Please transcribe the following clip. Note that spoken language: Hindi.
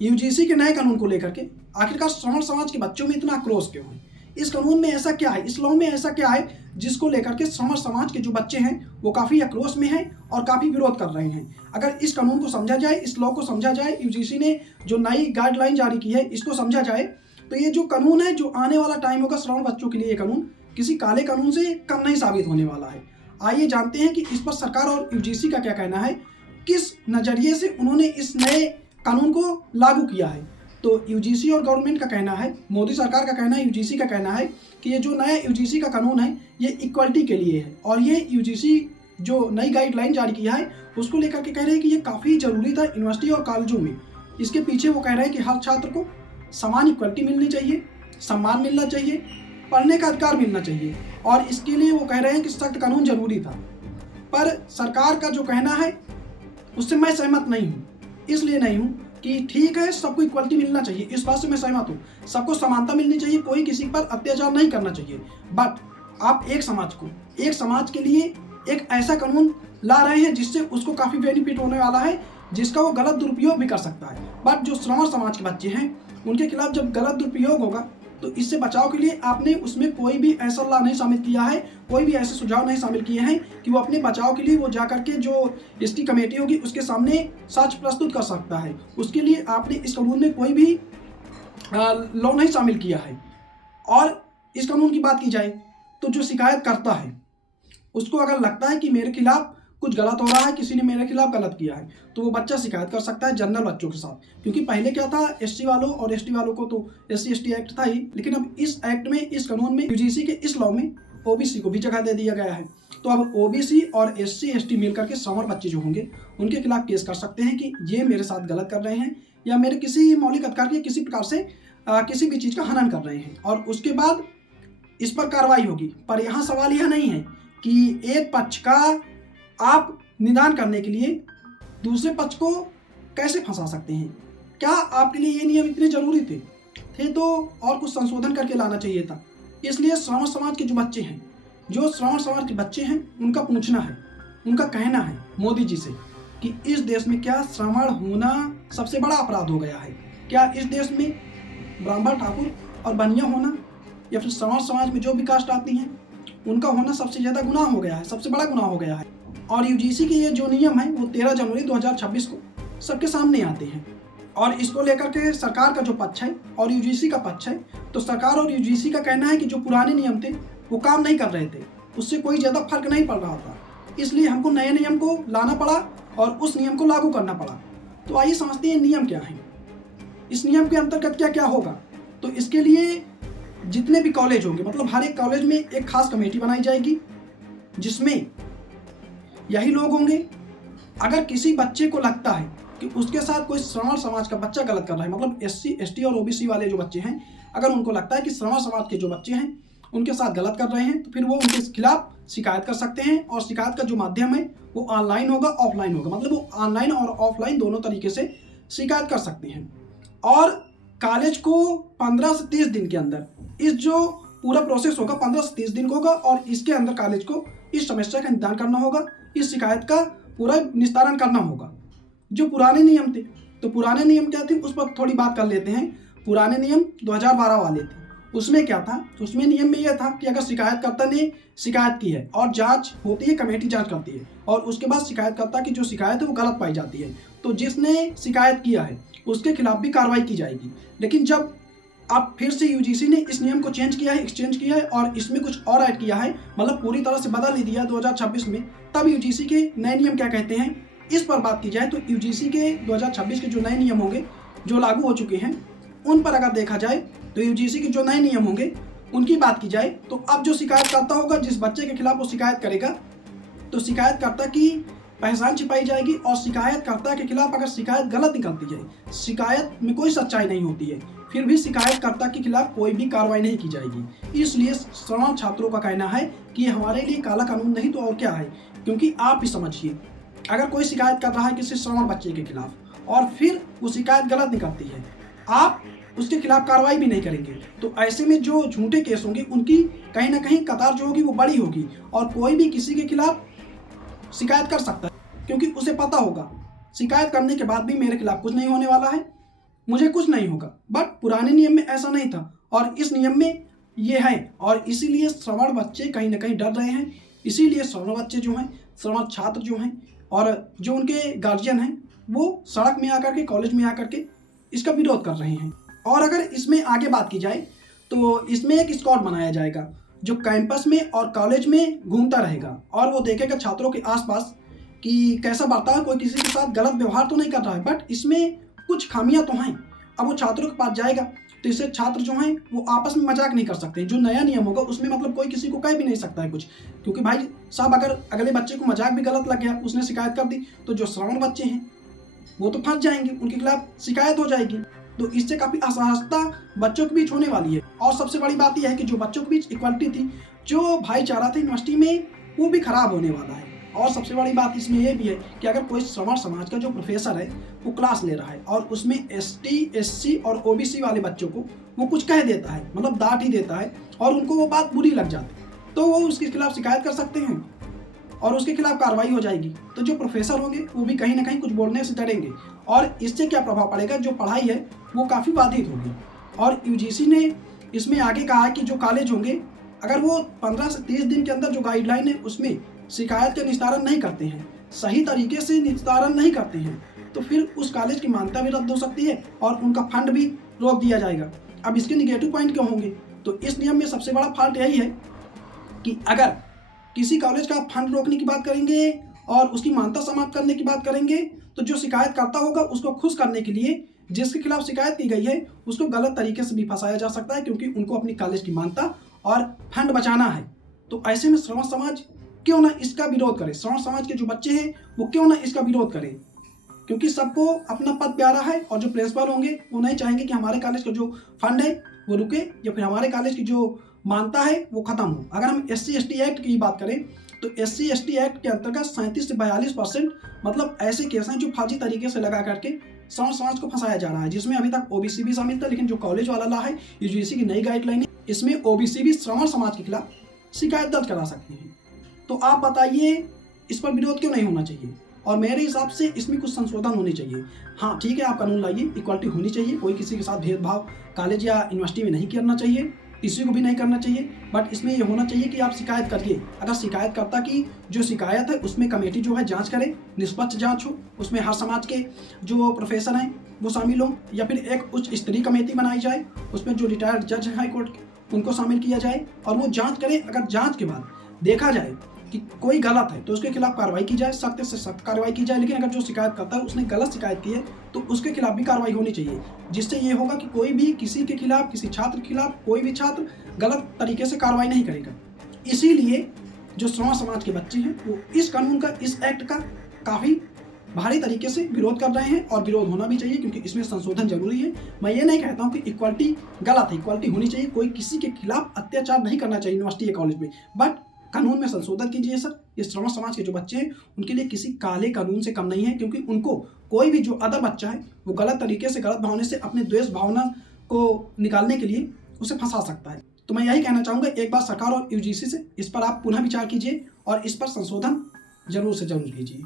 यूजीसी के नए कानून को लेकर के आखिरकार श्रमण समाज के बच्चों में इतना आक्रोश क्यों है? इस कानून में ऐसा क्या है, इस लॉ में ऐसा क्या है जिसको लेकर के श्रमण समाज के जो बच्चे हैं वो काफ़ी आक्रोश में हैं और काफ़ी विरोध कर रहे हैं? अगर इस कानून को समझा जाए, इस लॉ को समझा जाए, यूजीसी ने जो नई गाइडलाइन जारी की है इसको समझा जाए, तो ये जो कानून है, जो आने वाला टाइम होगा श्रमण बच्चों के लिए, ये कानून किसी काले कानून से कम नहीं साबित होने वाला है। आइए जानते हैं कि इस पर सरकार और यूजीसी का क्या कहना है, किस नज़रिए से उन्होंने इस नए कानून को लागू किया है। तो यूजीसी और गवर्नमेंट का कहना है, मोदी सरकार का कहना है, यूजीसी का कहना है कि ये जो नया यूजीसी का कानून है ये इक्वलिटी के लिए है और ये यूजीसी जो नई गाइडलाइन जारी किया है उसको लेकर के कह रहे हैं कि ये काफ़ी ज़रूरी था यूनिवर्सिटी और कॉलेजों में। इसके पीछे वो कह रहे हैं कि हर छात्र को समान इक्वलिटी मिलनी चाहिए, सम्मान मिलना चाहिए, पढ़ने का अधिकार मिलना चाहिए और इसके लिए वो कह रहे हैं कि सख्त कानून ज़रूरी था। पर सरकार का जो कहना है उससे मैं सहमत नहीं हूँ। इसलिए नहीं हूँ कि ठीक है, सबको इक्वलिटी मिलना चाहिए, इस बात से मैं सहमत हूँ, सबको समानता मिलनी चाहिए, कोई किसी पर अत्याचार नहीं करना चाहिए। बट आप एक समाज के लिए एक ऐसा कानून ला रहे हैं जिससे उसको काफ़ी बेनिफिट होने वाला है, जिसका वो गलत दुरुपयोग भी कर सकता है। बट जो श्रमण समाज के बच्चे हैं उनके खिलाफ जब गलत दुरुपयोग होगा तो इससे बचाव के लिए आपने उसमें कोई भी ऐसा ला नहीं शामिल किया है, कोई भी ऐसे सुझाव नहीं शामिल किए हैं कि वो अपने बचाव के लिए वो जा करके जो इसकी कमेटी होगी उसके सामने साक्ष्य प्रस्तुत कर सकता है। उसके लिए आपने इस कानून में कोई भी लॉ नहीं शामिल किया है। और इस कानून की बात की जाए तो जो शिकायत करता है उसको अगर लगता है कि मेरे खिलाफ कुछ गलत हो रहा है, किसी ने मेरे खिलाफ गलत किया है, तो वो बच्चा शिकायत कर सकता है जनरल बच्चों के साथ। क्योंकि पहले क्या था, एससी वालों और एसटी वालों को तो SC ST एक्ट था ही, लेकिन अब इस एक्ट में, इस कानून में, यूजीसी के इस लॉ में OBC को भी जगह दे दिया गया है। तो अब OBC और SC ST मिलकर के श्रमण बच्चे जो होंगे उनके खिलाफ केस कर सकते हैं कि ये मेरे साथ गलत कर रहे हैं या मेरे किसी मौलिक अधिकार के किसी प्रकार से किसी भी चीज़ का हनन कर रहे हैं, और उसके बाद इस पर कार्रवाई होगी। पर यहाँ सवाल यह नहीं है कि एक पक्ष का आप निदान करने के लिए दूसरे पक्ष को कैसे फंसा सकते हैं। क्या आपके लिए ये नियम इतने ज़रूरी थे तो और कुछ संशोधन करके लाना चाहिए था। इसलिए श्रमण समाज के जो बच्चे हैं, जो श्रमण समाज के बच्चे हैं, उनका पूछना है, उनका कहना है मोदी जी से कि इस देश में क्या श्रमण होना सबसे बड़ा अपराध हो गया है? क्या इस देश में ब्राह्मण, ठाकुर और बनिया होना या फिर श्रमण समाज में जो भी कास्ट आती हैं उनका होना सबसे ज़्यादा गुनाह हो गया है, सबसे बड़ा गुनाह हो गया है? और यूजीसी के ये जो नियम है वो 13 जनवरी 2026 को सबके सामने आते हैं और इसको लेकर के सरकार का जो पक्ष है और यूजीसी का पक्ष है, तो सरकार और यूजीसी का कहना है कि जो पुराने नियम थे वो काम नहीं कर रहे थे, उससे कोई ज़्यादा फर्क नहीं पड़ रहा था, इसलिए हमको नए नियम को लाना पड़ा और उस नियम को लागू करना पड़ा। तो आइए समझते हैं नियम क्या है, इस नियम के अंतर्गत क्या क्या होगा। तो इसके लिए जितने भी कॉलेज होंगे, मतलब हर एक कॉलेज में एक खास कमेटी बनाई जाएगी जिसमें यही लोग होंगे। अगर किसी बच्चे को लगता है कि उसके साथ कोई श्रमण समाज का बच्चा गलत कर रहा है, मतलब SC ST और OBC वाले जो बच्चे हैं, अगर उनको लगता है कि श्रमण समाज के जो बच्चे हैं उनके साथ गलत कर रहे हैं, तो फिर वो उनके खिलाफ शिकायत कर सकते हैं। और शिकायत का जो माध्यम है वो ऑनलाइन होगा, ऑफलाइन होगा, मतलब वो ऑनलाइन और ऑफलाइन दोनों तरीके से शिकायत कर सकते हैं। और कॉलेज को 15 से 30 दिन के अंदर इस जो पूरा प्रोसेस होगा 15 से 30 दिन का होगा और इसके अंदर कॉलेज को इस समस्या का निदान करना होगा, इस शिकायत का पूरा निस्तारण करना होगा। जो पुराने नियम थे, तो पुराने नियम क्या थे उस पर थोड़ी बात कर लेते हैं। पुराने नियम 2012 वाले थे, उसमें क्या था, उसमें नियम में यह था कि अगर शिकायतकर्ता ने शिकायत की है और जांच होती है, कमेटी जांच करती है और उसके बाद शिकायतकर्ता की जो शिकायत है वो गलत पाई जाती है, तो जिसने शिकायत किया है उसके खिलाफ भी कार्रवाई की जाएगी। लेकिन जब अब फिर से यूजीसी ने इस नियम को चेंज किया है, एक्सचेंज किया है और इसमें कुछ और ऐड किया है, मतलब पूरी तरह से बदल ही दिया 2026 में, तब यूजीसी के नए नियम क्या कहते हैं इस पर बात की जाए तो यूजीसी के 2026 के जो नए नियम होंगे जो लागू हो चुके हैं उन पर अगर देखा जाए तो यूजीसी के जो नए नियम होंगे उनकी बात की जाए तो अब जो शिकायतकर्ता होगा, जिस बच्चे के खिलाफ वो शिकायत करेगा, तो शिकायतकर्ता की पहचान छिपाई जाएगी और शिकायतकर्ता के खिलाफ अगर शिकायत गलत निकलती है, शिकायत में कोई सच्चाई नहीं होती है, फिर भी शिकायतकर्ता के खिलाफ कोई भी कार्रवाई नहीं की जाएगी। इसलिए श्रमण छात्रों का कहना है कि ये हमारे लिए काला कानून नहीं तो और क्या है। क्योंकि आप भी समझिए, अगर कोई शिकायत कर रहा है किसी श्रमण बच्चे के खिलाफ और फिर वो शिकायत गलत निकलती है, आप उसके खिलाफ कार्रवाई भी नहीं करेंगे, तो ऐसे में जो झूठे केस होंगे उनकी कहीं ना कहीं कतार जो होगी वो बड़ी होगी और कोई भी किसी के खिलाफ शिकायत कर सकता है, क्योंकि उसे पता होगा शिकायत करने के बाद भी मेरे खिलाफ कुछ नहीं होने वाला है मुझे कुछ नहीं होगा। बट पुराने नियम में ऐसा नहीं था और इस नियम में ये है और इसीलिए श्रवण बच्चे कहीं ना कहीं डर रहे हैं। इसीलिए श्रवण बच्चे जो हैं, श्रवण छात्र जो हैं और जो उनके गार्जियन हैं वो सड़क में आकर के, कॉलेज में आकर के इसका विरोध कर रहे हैं। और अगर इसमें आगे बात की जाए तो इसमें एक स्क्वाड बनाया जाएगा जो कैंपस में और कॉलेज में घूमता रहेगा और वो देखेगा छात्रों के आसपास कि कैसा बर्ताव, कोई किसी के साथ गलत व्यवहार तो नहीं कर रहा है। बट इसमें कुछ खामियां तो हैं। अब वो छात्रों के पास जाएगा तो इससे छात्र जो हैं वो आपस में मजाक नहीं कर सकते। जो नया नियम होगा उसमें मतलब कोई किसी को कह भी नहीं सकता है कुछ, क्योंकि भाई साहब अगर अगले बच्चे को मजाक भी गलत लग गया, उसने शिकायत कर दी, तो जो श्रवण बच्चे हैं वो तो फंस जाएंगे, उनके खिलाफ शिकायत हो जाएगी। तो इससे काफ़ी असहजता बच्चों के बीच होने वाली है। और सबसे बड़ी बात यह है कि जो बच्चों के बीच इक्वालिटी थी, जो भाईचारा था यूनिवर्सिटी में, वो भी खराब होने वाला है। और सबसे बड़ी बात इसमें यह भी है कि अगर कोई श्रवण समाज का जो प्रोफेसर है वो क्लास ले रहा है और उसमें ST SC और OBC वाले बच्चों को वो कुछ कह देता है, मतलब डांट ही देता है और उनको वो बात बुरी लग जाती है, तो वो उसके खिलाफ शिकायत कर सकते हैं और उसके खिलाफ कार्रवाई हो जाएगी। तो जो प्रोफेसर होंगे वो भी कहीं ना कहीं कुछ बोलने से डरेंगे और इससे क्या प्रभाव पड़ेगा, जो पढ़ाई है वो काफ़ी बाधित होगी। और UGC ने इसमें आगे कहा है कि जो कॉलेज होंगे अगर वो 15 से 30 दिन के अंदर जो गाइडलाइन है उसमें शिकायत का निस्तारण नहीं करते हैं, सही तरीके से निस्तारण नहीं करते हैं, तो फिर उस कॉलेज की मान्यता भी रद्द हो सकती है और उनका फंड भी रोक दिया जाएगा। अब इसके निगेटिव पॉइंट क्या होंगे, तो इस नियम में सबसे बड़ा फॉल्ट यही है कि अगर किसी कॉलेज का फंड रोकने की बात करेंगे और उसकी मान्यता समाप्त करने की बात करेंगे, तो जो शिकायत करता होगा उसको खुश करने के लिए जिसके खिलाफ शिकायत की गई है उसको गलत तरीके से भी फंसाया जा सकता है, क्योंकि उनको अपनी कॉलेज की मान्यता और फंड बचाना है। तो ऐसे में श्रवण समाज क्यों ना इसका विरोध करे, श्रवण समाज के जो बच्चे हैं वो क्यों ना इसका विरोध करें, क्योंकि सबको अपना पद प्यारा है और जो प्रिंसिपल होंगे वो नहीं चाहेंगे कि हमारे कॉलेज का जो फंड है वो रुके या फिर हमारे कॉलेज की जो मान्यता है वो खत्म हो। अगर हम SC ST एक्ट की बात करें तो SC ST एक्ट के अंतर्गत 37 से 42% मतलब ऐसे केस हैं जो फर्जी तरीके से लगा करके श्रवण समाज को फंसाया जा रहा है, जिसमें अभी तक OBC भी शामिल था। लेकिन जो कॉलेज वाला ला है UGC की नई गाइडलाइन है, इसमें OBC भी श्रवण समाज के खिलाफ शिकायत दर्ज करा सकते हैं। तो आप बताइए इस पर विरोध क्यों नहीं होना चाहिए, और मेरे हिसाब से इसमें कुछ संशोधन होने चाहिए। हाँ ठीक है, आप कानून लाइए, इक्वालिटी होनी चाहिए, कोई किसी के साथ भेदभाव कॉलेज या यूनिवर्सिटी में नहीं करना चाहिए, किसी को भी नहीं करना चाहिए। बट इसमें ये होना चाहिए कि आप शिकायत करिए। अगर शिकायतकर्ता की जो शिकायत है उसमें कमेटी जो है जांच करे, निष्पक्ष जांच हो, उसमें हर समाज के जो प्रोफेसर हैं वो शामिल हों, या फिर एक उच्च स्तरीय कमेटी बनाई जाए, उसमें जो रिटायर्ड जज हैं हाई कोर्ट के उनको शामिल किया जाए और वो जाँच करें। अगर जाँच के बाद देखा जाए कि कोई गलत है तो उसके खिलाफ कार्रवाई की जाए, सख्त से सख्त कार्रवाई की जाए। लेकिन अगर जो शिकायत करता है उसने गलत शिकायत की है तो उसके खिलाफ भी कार्रवाई होनी चाहिए, जिससे ये होगा कि कोई भी किसी के खिलाफ, किसी छात्र के खिलाफ, कोई भी छात्र गलत तरीके से कार्रवाई नहीं करेगा। इसीलिए जो श्रवण समाज के बच्चे हैं वो इस कानून का, इस एक्ट का काफ़ी भारी तरीके से विरोध कर रहे हैं और विरोध होना भी चाहिए, क्योंकि इसमें संशोधन जरूरी है। मैं ये नहीं कहता हूँ कि इक्वालिटी गलत है, इक्वालिटी होनी चाहिए, कोई किसी के खिलाफ अत्याचार नहीं करना चाहिए यूनिवर्सिटी या कॉलेज में, बट कानून में संशोधन कीजिए सर। ये श्रवण समाज के जो बच्चे हैं उनके लिए किसी काले कानून से कम नहीं है, क्योंकि उनको कोई भी जो अदर बच्चा है वो गलत तरीके से, गलत भावना से अपने द्वेष भावना को निकालने के लिए उसे फंसा सकता है। तो मैं यही कहना चाहूँगा, एक बार सरकार और UGC से इस पर आप पुनः विचार कीजिए और इस पर संशोधन जरूर से जरूर कीजिए।